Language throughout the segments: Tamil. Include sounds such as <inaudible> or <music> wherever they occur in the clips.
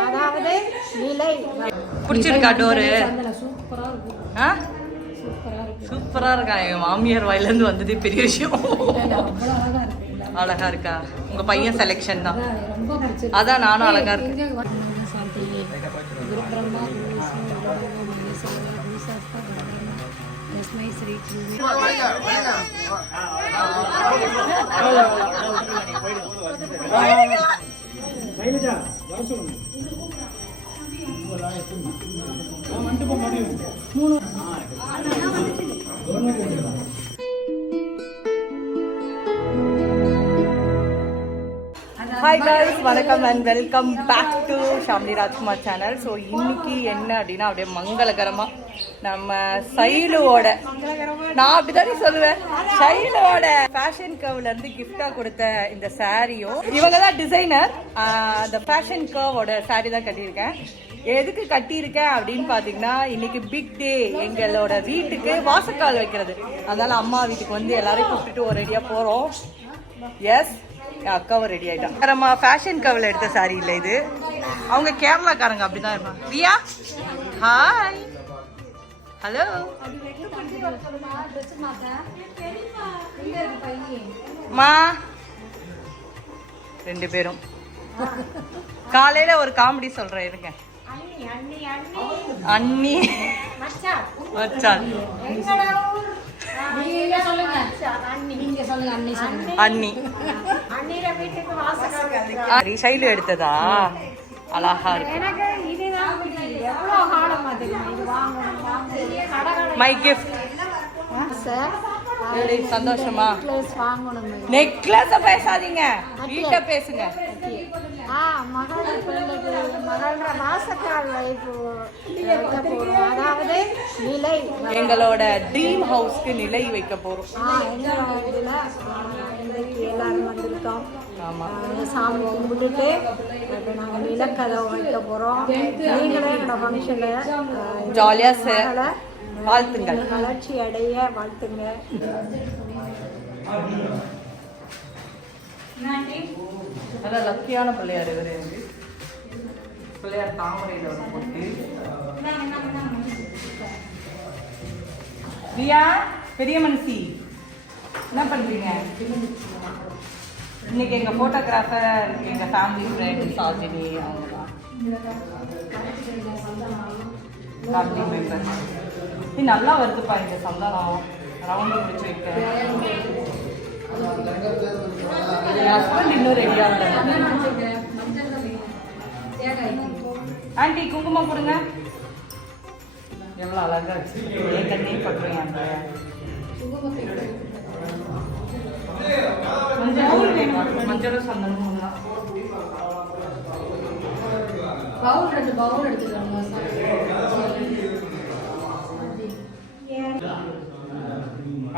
அதாவது நிலை பிடிச்சிருக்கா டோரு? சூப்பரா இருக்கு ஆ? சூப்பரா இருக்கு? சூப்பரா இருக்கா என் மாமியார் வாயிலேருந்து வந்ததே பெரிய விஷயம். அழகா இருக்கு? எல்லாம். அழகா இருக்கா உங்க பையன் செலெக்ஷன் தான். அதான் நானும் அழகா இருக்கேன். ஸ்ரீ சைலஜா வர சொல்லுங்க. வந்துட்டு போக முடியும் மூணு. ஹாய் guys வணக்கம் and welcome back to Shamli Rajkumar channel so இன்னைக்கு என்ன அப்படின்னா அப்படியே மங்களகரமாக நம்ம சைலுவோட நான் அப்படிதானே சொல்லுவேன்? சைலுவோட ஃபேஷன் கர்வ்ல இருந்து கிஃப்டாக கொடுத்த இந்த சாரியும் இவங்க தான் டிசைனர் அந்த ஃபேஷன் கர்வோட சாரி தான் கட்டியிருக்கேன். எதுக்கு கட்டியிருக்கேன் அப்படின்னு பார்த்தீங்கன்னா இன்னைக்கு பிக் டே எங்களோட வீட்டுக்கு வாசக்கால் வைக்கிறது. அதனால அம்மா வீட்டுக்கு வந்து எல்லாரையும் கூப்பிட்டுட்டு ஒரு ரெடியாக போகிறோம் எஸ் அக்காவும் ரெடி ஆயிட்டான் நம்ம ஃபேஷன் கவல் எடுத்த சாரி இல்லை இது. அவங்க கேரளாக்காரங்க அப்படிதான் இருப்பாங்க. ரியா? ஹாய் ஹலோ மா. ரெண்டு பேரும். காலையில ஒரு காமெடி சொல்றேன் இருங்க. அண்ணி. மச்சான். அண்ணி. ஷைலு எடுத்ததா? அழகா இருக்கு. மை கிஃப்ட் சந்தோஷமா? நெக்லஸ் வாங்கணும். நெக்லஸ் பேசாதீங்க. வீட்டை பேசுங்க ஆ மகள் பிள்ளைக்கு மகள மாசக்கால் வைப்பு வைக்க போறோம் அதாவது நிலை எங்களோட ட்ரீம் ஹவுஸ்க்கு நிலை வைக்க போறோம். எல்லாரும் வந்திருக்கோம். சாமி கும்பிட்டுட்டு இப்போ நாங்கள் நிலக்கதவை வைக்க போறோம். நீங்களே எங்களோட ஃபங்க்ஷனில் ஜாலியா சே- வாழ்த்துங்கள். வளர்ச்சி அடைய வாழ்த்துங்க. நல்ல லக்கியான பிள்ளையார் இவரு. பிள்ளையார் தாமரையில ஒரு பொட்டு. ரியா பெரிய மனசி என்ன பண்றீங்க? இன்னைக்கு எங்க போட்டோகிராஃபர் எங்க ஃபேமிலி ஃப்ரெண்ட் சாஜினி அவங்க தான் ஃபேமிலி இது நல்லா வருதுப்பா இந்த சந்தானம். ரவுண்டு பிடிச்சி வைக்க. ஹஸ்பண்ட் இன்னும் ரெடியாக ஆண்டி குங்குமம் கொடுங்க. எவ்வளோ அழகா இருக்கு. என் கண்ணே பட்டுறீங்க அந்த மஞ்சள் வேணுமா? மஞ்சளும் சந்தனமும் தான் பவுல் ரெண்டு பவுல் எடுத்துக்கோங்க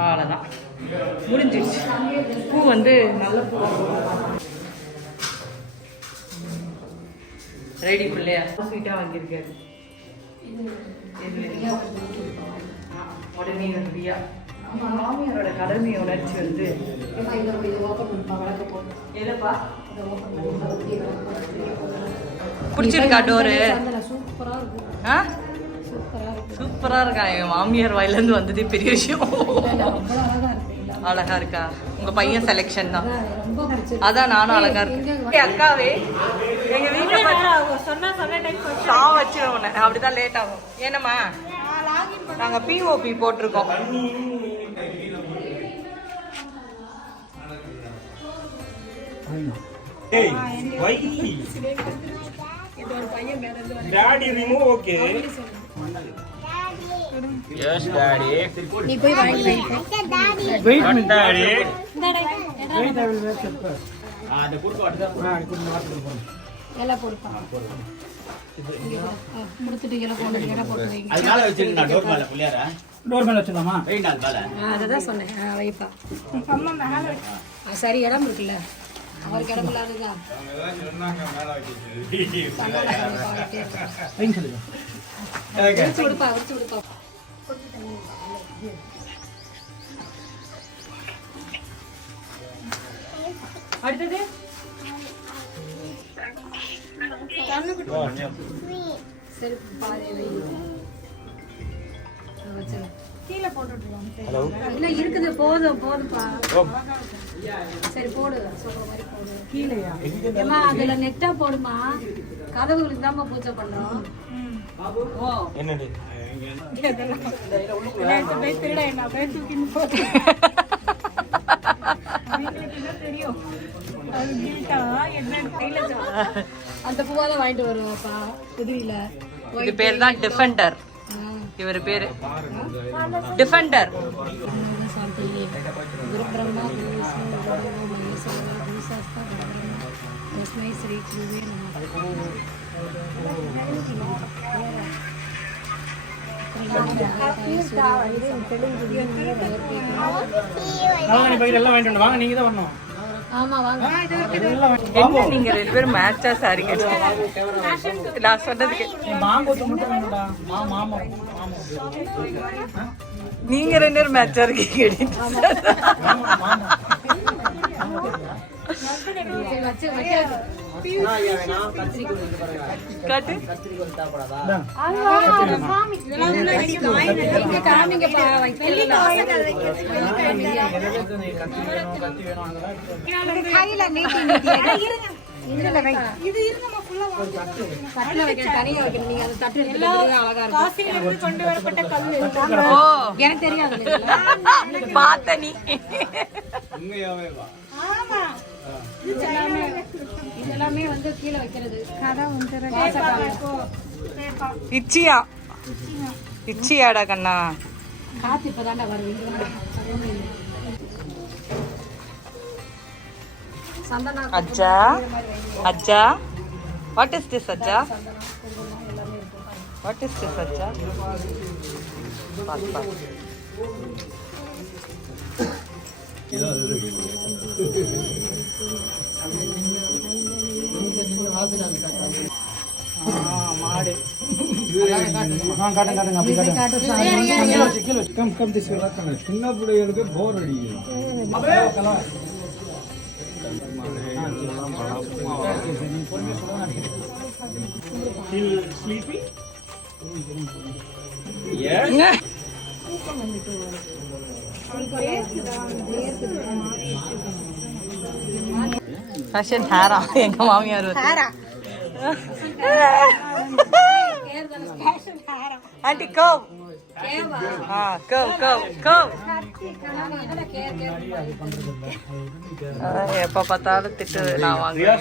அவ்வளோதான் முடிஞ்சிடுச்சு பூ வந்து நல்ல பூ. ரெடி பிள்ளையா? ஸ்வீட்டாக வாங்கியிருக்காரு. இது உடனே நம்பியா மாமியாரோட கடமை உணர்ச்சி வந்து எதுப்பா பிடிச்சிருக்கா டோரு? சூப்பரா இருக்கு ஆ? சூப்பரா இருக்கு சூப்பரா இருக்கா? என் மாமியார் வாயிலேருந்து வந்ததே பெரிய விஷயம். அழகா இருக்கு. உங்க பையன் செலெக்ஷன் தான். அதான் நானும் அழகா இருக்கேன் அக்காவே. சாவ வச்சிரும் உன்னை. அப்படிதான் லேட் ஆகும் என்னம்மா நாங்க பிஓபி போட்டிருக்கோம். நீ போய் வாங்கி. Ah, good water. இலை போடுப்பா கொடுத்துட்டு இலை போட்டு இலை போட்டு வைங்க அது மேல வச்சிருக்கா டோர் மேல புள்ளியாரா. டோர் மேல வச்சிடலாமா? வெயிட் நாள் மேல. ஆ, அததான் சொன்னேன். ஆ, வைப்பா. ஆ, சரி இடம் இருக்குல்ல. அவருக்கு இடம் இல்லாததா? வைங்க சொல்லுங்க. விரிச்சு விடுப்பா விரிச்சு விடுப்பா அடுத்தது? இருக்குது? போதும் போதும்ப்பா. சரி போடு. சொல்ற மாதிரி போடு. கீழேயா? ஏமா அதுல நெட்டா போடுமா? கதவுகளுக்கு தான்மா பூஜை பண்றோம். ஓ. <laughs> அந்த பூவா தான் வாங்கிட்டு வருவாப்பா. குதிரையில. இது பேர் தான் டிஃபெண்டர் இவர் பேரு. டிஃபெண்டர் வாங்க நீங்க தான் வரணும். என்ன நீங்க ரெண்டு பேரும் மேட்சா சாரி கட்டி நான் சொன்னதுக்கு நீங்க ரெண்டு பேரும் மேட்சா இருக்கீங்க காட்டு எனக்கு தெரியாது. பார்த்த நீ எல்லாமே வந்து கீழே வைக்கிறது. வாசக்கால். இச்சியா? இச்சியாடா கண்ணா. காத்து இப்பதான்டா. சந்தனா அஜ்ஜா அஜ்ஜா வாட் இஸ் திஸ் அஜ்ஜா வாட் இஸ் திஸ் பாத்து. மாடு ஆ காட்டுங்க காட்டுங்க அப்படி காட்டுங்க கம் கம் திஸ் சின்ன பிள்ளைகளுக்கு போர் அடிக்கும் ஸ்லீப்பி ஃபேஷன் ஹேரா எங்க மாமியார் வந்து ஆண்டி கவ் ஆ கவ் கவ் கவ் எப்ப பார்த்தாலும் திட்டு நான் வாங்குவேன்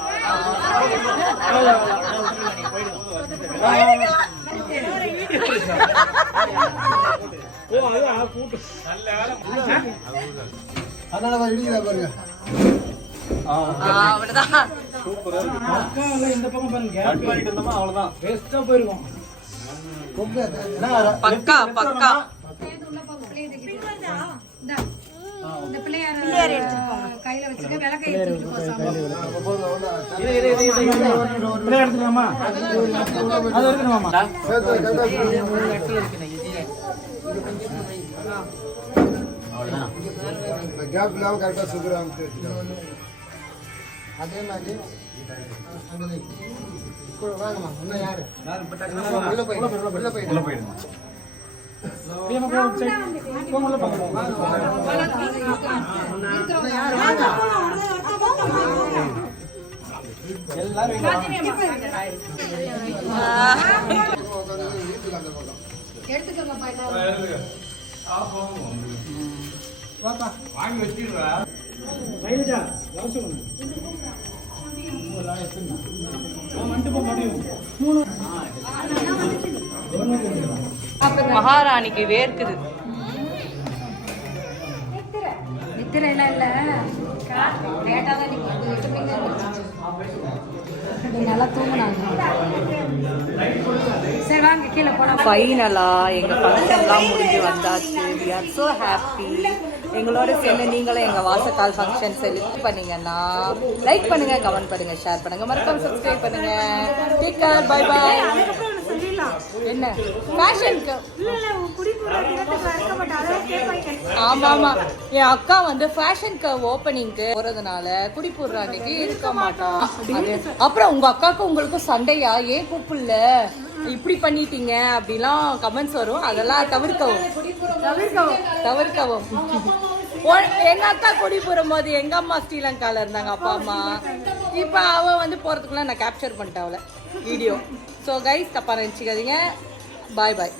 கூப்பிடுறா ஓ அதான் கூட்டு அதனால இடிக்குதா பாருங்க இந்த பக்கம் பாருங்க அவ்வளவுதான் வேஸ்டா போயிருக்கும். பக்கா பக்கா. இந்த பிள்ளையார கையில வச்சுக்க விளக்க ஏற்றிட்டு போ சாமி. இது இது இது இது பிள்ளை எடுத்துக்கலாமா அது இருக்கணுமாமா கேப் இல்லாம கரெக்டா சுத்துறாங்க அதே மாதிரி வாங்கம்மா இன்னும் யாரு உள்ள போய் உள்ள போய் உள்ள போயிடுங்க பிரியமா போ சைடு எல்லாரும் வர சொல்லுங்க முடியும் மூணு மகாராணிக்கு வேர்க்குது. ஃபைனலா எங்க ஃபங்க்ஷன்லாம் முடிஞ்சு வந்தாச்சு. வி ஆர் ஸோ ஹாப்பி எங்களோட சேர்ந்து நீங்களும் எங்க வாசக்கால் ஃபங்க்ஷன் செலிப்ரேட் பண்ணீங்கன்னா லைக் பண்ணுங்க கமெண்ட் பண்ணுங்க ஷேர் பண்ணுங்க. மறக்காம சப்ஸ்கிரைப் பண்ணுங்க. டேக் கேர் பை என்ன? ஃபேஷனுக்கு ஆமா ஆமா. என் அக்கா வந்து ஃபேஷன் கவ் ஓப்பனிங்க்கு போறதுனால குடிப்பூர் அன்னைக்கு இருக்க மாட்டான் அப்புறம் உங்க அக்காக்கும் உங்களுக்கும் சண்டையா? ஏன் கூப்பிடல? இப்படி பண்ணிட்டீங்க? அப்படிலாம் கமெண்ட்ஸ் வரும். அதெல்லாம் தவிர்க்கவும். தவிர்க்கவும். தவிர்க்கவும். எங்க அக்கா குடி போடும் போது எங்க அம்மா ஸ்ரீலங்கால இருந்தாங்க அப்பா அம்மா. இப்ப அவ வந்து போறதுக்குள்ள நான் கேப்சர் பண்ணிட்டேன் அவளை. வீடியோ ஸோ கைஸ் தப்பா நினச்சிக்காதீங்க. பாய் பாய்